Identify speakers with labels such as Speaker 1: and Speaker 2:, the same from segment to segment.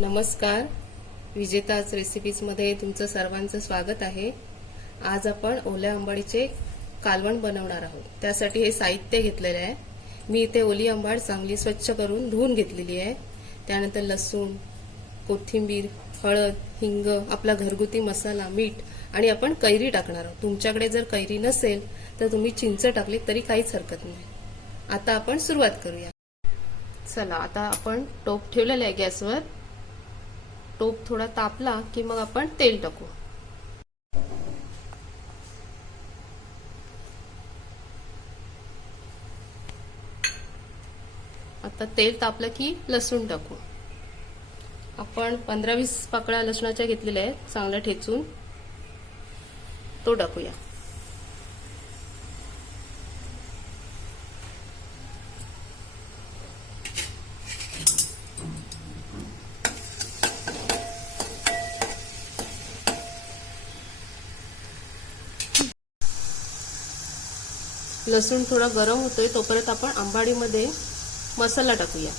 Speaker 1: नमस्कार. विजेताच रेसिपीजमध्ये तुमचं सर्वांचं स्वागत आहे. आज आपण ओल्या आंबाडीचे कालवण बनवणार आहोत. त्यासाठी हे साहित्य घेतलेलं आहे. मी इथे ओली आंबाड चांगली स्वच्छ करून धुवून घेतलेली आहे. त्यानंतर लसूण कोथिंबीर हळद हिंग आपला घरगुती मसाला मीठ आणि आपण कैरी टाकणार आहोत. तुमच्याकडे जर कैरी नसेल तर तुम्ही चिंच टाकली तरी काहीच हरकत नाही. आता आपण सुरुवात करूया. चला आता आपण टोप ठेवलेला आहे गॅसवर. टोप थोडा तापला की मग आपण तेल टाकू. आता तेल तापलं की लसूण टाकू. आपण पंधरा वीस पाकळ्या लसणाच्या घेतलेल्या आहेत चांगल्या ठेचून. तो टाकूया. लसूण थोडा गरम होतोय तोपर्यंत आपण आंबाडीमध्ये मसाला टाकूया.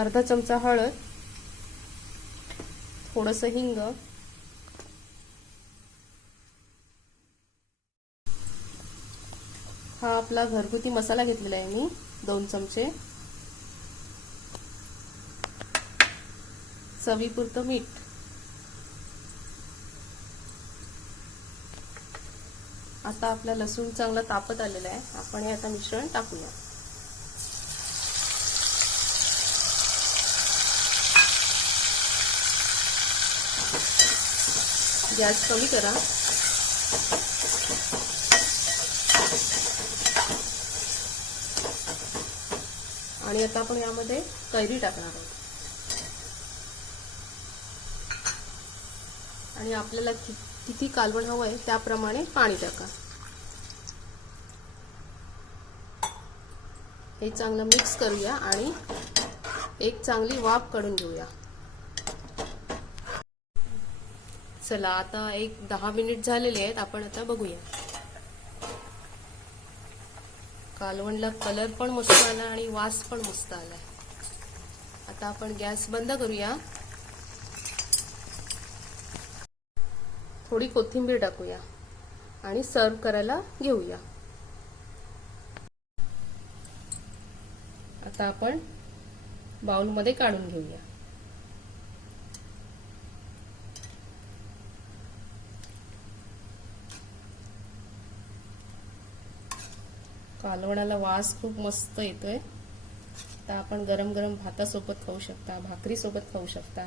Speaker 1: अर्धा चमचा हळद थोडस हिंग हा आपला घरगुती मसाला घेतलेला आहे मी दोन चमचे. चवीपुरतं मीठ. आता आपला लसूण चांगला तापत आलेला आहे. आपण हे आता मिश्रण टाकूया. गॅस कमी करा. आणि आता आपण यामध्ये कैरी टाकणार आहोत. आणि आपल्याला किती कालवण हवं आहे त्याप्रमाणे पाणी टाका. हे चांगलं मिक्स करूया आणि एक चांगली वाफ काढून घेऊया. चला आता एक दहा मिनिट झालेले आहेत आपण आता बघूया. कालवणला कलर पण मस्त आला आणि वास पण मस्त आला. आता आपण गॅस बंद करूया. थोडी कोथिंबीर टाकूया आणि सर्व करायला घेऊया. आता आपण बाउलमध्ये काढून घेऊया. कालवणाला वास खूप मस्त येतोय. आता आपण गरम गरम भातासोबत खाऊ शकता भाकरी सोबत खाऊ शकता.